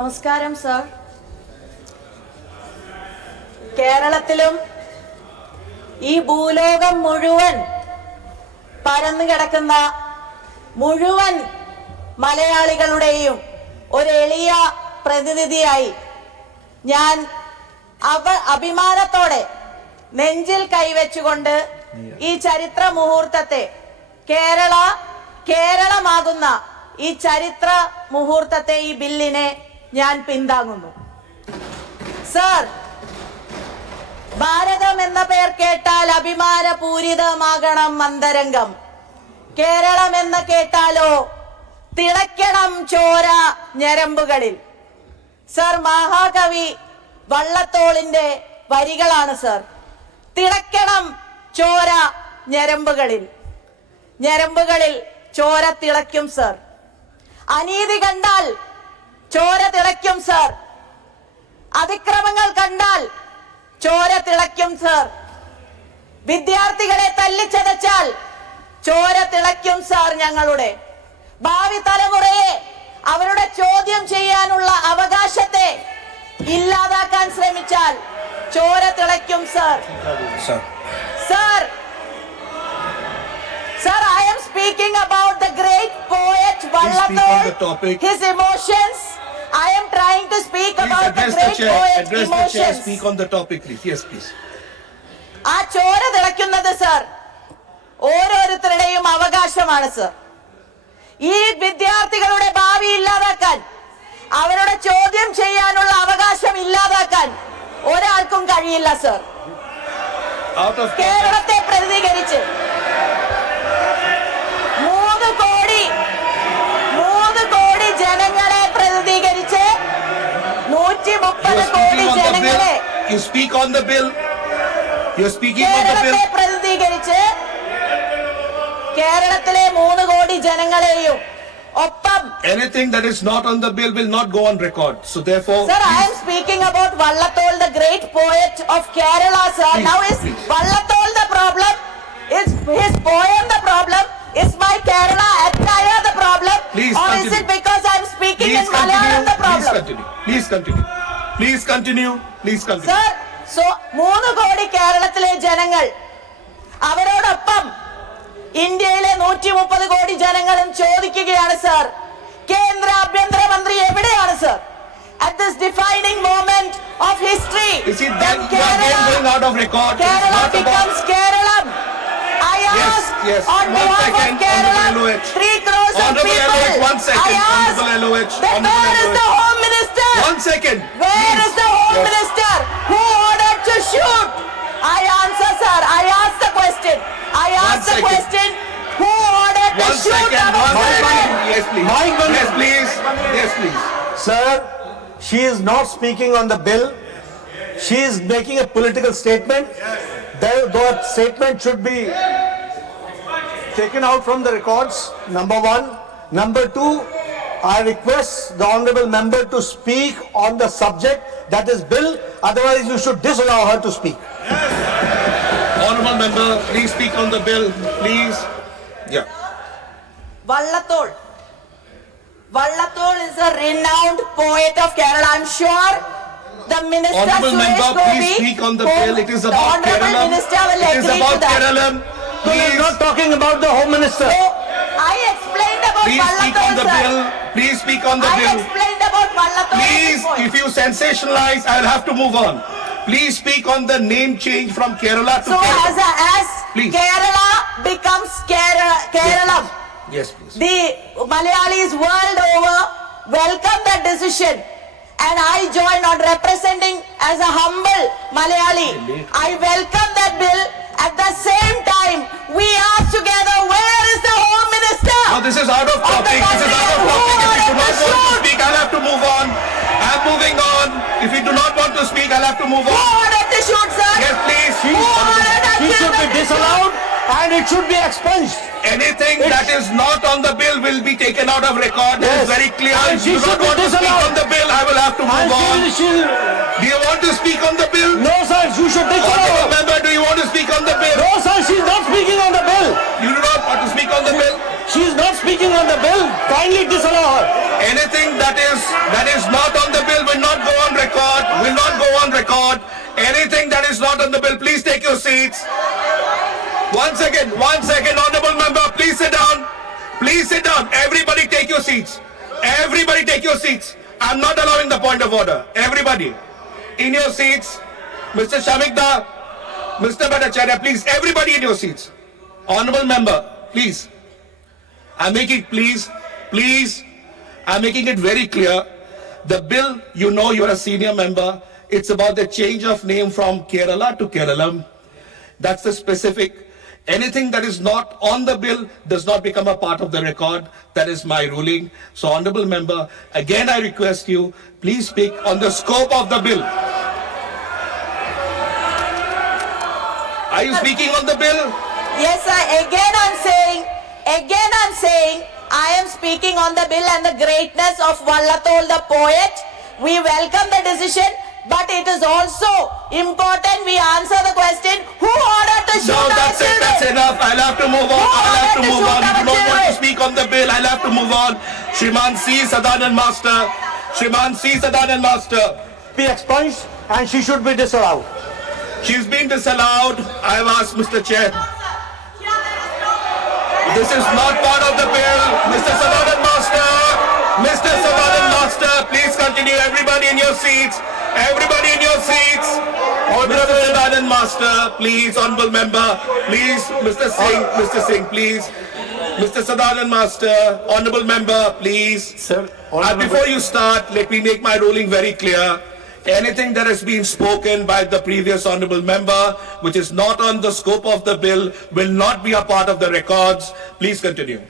നമസ്കാരം സർ. കേരളത്തിലും ഈ ഭൂലോകം മുഴുവൻ പരന്നു കിടക്കുന്ന മുഴുവൻ മലയാളികളുടെയും ഒരു എളിയ പ്രതിനിധിയായി ഞാൻ അഭിമാനത്തോടെ നെഞ്ചിൽ കൈവച്ചുകൊണ്ട് ഈ ചരിത്ര മുഹൂർത്തത്തെ കേരളമാകുന്ന ഈ ചരിത്ര മുഹൂർത്തത്തെ ഈ ബില്ലിനെ ഞാൻ പിന്താങ്ങുന്നു. സർ, ഭാരതം എന്ന പേർ കേട്ടാൽ അഭിമാനപൂരിതമാകണം അന്തരംഗം. കേരളം എന്ന് കേട്ടാലോ തിളയ്ക്കണം ചോര ഞരമ്പുകളിൽ. സർ, മഹാകവി വള്ളത്തോളിന്റെ വരികളാണ് സർ. തിളയ്ക്കണം ചോര ഞരമ്പുകളിൽ, ഞരമ്പുകളിൽ ചോര തിളയ്ക്കും സർ. അനീതി കണ്ടാൽ ചോര തിളയ്ക്കും സർ. അതിക്രമങ്ങൾ കണ്ടാൽ ചോര തിളയ്ക്കും സർ. വിദ്യാർത്ഥികളെ തല്ലിച്ചതച്ചാൽ ചോര തിളയ്ക്കും സർ. ഞങ്ങളുടെ ഭാവി തലമുറയെ അവരുടെ ചോദ്യം ചെയ്യാനുള്ള അവകാശത്തെ ഇല്ലാതാക്കാൻ ശ്രമിച്ചാൽ ചോര തിളയ്ക്കും sir. Sir, Sir, I am speaking about the great poet Vallathol, his emotions. I am trying to speak about the great poet's emotions. Speak on the topic, please. Yes, please. ആ ചോര തിളയ്ക്കുന്നത് സർ ഓരോരുത്തരുടെയും അവകാശമാണ് sir. ഈ വിദ്യാർത്ഥികളുടെ ഭാവി ഇല്ലാതാക്കാൻ, അവരുടെ ചോദ്യം ചെയ്യാനുള്ള അവകാശം ഇല്ലാതാക്കാൻ ഒരാൾക്കും കഴിയില്ല സർ. കേരളത്തെ പ്രതിനിധീകരിച്ച് 3 കോടി ജനങ്ങളെ പ്രതിനിധീകരിച്ച് 130 കോടി ജനങ്ങളെ കേരളത്തെ പ്രതിനിധീകരിച്ച് കേരളത്തിലെ 3 കോടി ജനങ്ങളെയും ഒപ്പം anything that is not on the bill will not go on record. So therefore, sir, I am speaking about Vallathol, the great poet of Kerala, sir. Now is Vallathol the problem? Is his poem the problem? Is my Kerala attire the problem? Please or continue. Is it because I am speaking in Malayalam the problem? Please continue. Sir, so 3 കോടി കേരളത്തിലെ ജനങ്ങൾ, അവരോടൊപ്പം ഇന്ത്യയിലെ 130 കോടി ജനങ്ങളും ചോദിക്കുകയാണ് sir, കേന്ദ്ര ആഭ്യന്തരമന്ത്രി എവിടെയാണ് sir? At this defining moment of history, when Kerala becomes Keralam. I ask on behalf of Kerala, 3 crores of people, I ask that where is the Home Minister? 1 second. Where is the Home Minister who ordered to shoot? I answer, sir. I ask the question. I ask the question. Who ordered to shoot our children? Yes, please. Yes, please. Sir, she is not speaking on the bill. She is making a political statement. That statement should be taken out from the records, number 1. Number 2, I request the honorable member to speak on the subject, that is bill. Otherwise, you should disallow her to speak. Honorable member, please speak on the bill, please. Yeah. Vallathol is a renowned poet of Kerala. I'm sure the minister Honorable member, Suresh Gopi, please speak on the bill. It is about Kerala. Minister will It is agree about to that. Kerala. He is not talking about the Home Minister. So, I explained about Please speak on the Vallathol, bill. sir. Please speak on the I bill. explained about Vallathol. Please, if you sensationalize, I'll have to move on. Please speak on the name change from Kerala to So Kerala. as Please. Kerala becomes Keralam, Yes, please. the Malayalis world over welcome that decision, and I join on representing as a humble Malayali. I welcome that bill. At the same time, we ask together, where is the Home Minister? Now this is out of topic. This is out of topic. If you do not want to speak, I'll have to move on. I'm moving on. If you do not want to speak, I'll have to move Who on. ordered the shoot, sir? Yes, please. Who ordered that He should be children? disallowed and it should be expunged. Anything that is not on the bill will be taken out of record. It Yes. is very clear. And If she you do not should be want to speak disallowed. on the bill, I will have to move on. And she'll Do you want to speak on the bill? no sir, you should disallow Honorable her. member, do you want to speak on the bill? No sir, she's not speaking on the bill. You do not or to speak on the bill? She is not speaking on the bill. Kindly disallow her. Anything that is not on the bill will not go on record. Will not go on record. Anything that is not on the bill, please take your seats. One second, honorable member, please sit down. Please sit down. Everybody take your seats. Everybody take your seats. I'm not allowing the point of order. Everybody in your seats. Mr. Shamikda, Mr. Bhattacharya, please, everybody in your seats. Honorable member, please. I'm making it very clear. The bill, you know, you're a senior member. It's about the change of name from Kerala to Keralam. That's the specific. Anything that is not on the bill does not become a part of the record. That is my ruling. So, honorable member, again I request you, please speak on the scope of the bill. Are you speaking on the bill? Yes, sir. Again I'm saying, I am speaking on the bill and the greatness of Vallathol the poet. We welcome the decision, but it is also important we answer the question, who ordered to shoot No, our that's it. children? That's enough. I'll have to move on. I'll have to move on. If you don't want to speak on the bill, I'll have to move on. Shriman C. Sadanand Master. Shriman C. Sadanand Master. Be expunged and she should be disallowed. She's been disallowed. I've asked Mr. Chair. This is not part of the bill. Mr. Sadanand Master. Mr. Sadanand Master, please continue. Everybody in your seats. Everybody in your seats. Mr. Sadanand Master, please. Honorable member, please. Mr. Singh, please. Mr. Sadanand Master, honorable member, please. Sir, Before you start, let me make my ruling very clear. Anything that has been spoken by the previous honorable member, which is not on the scope of the bill, will not be a part of the records. Please continue.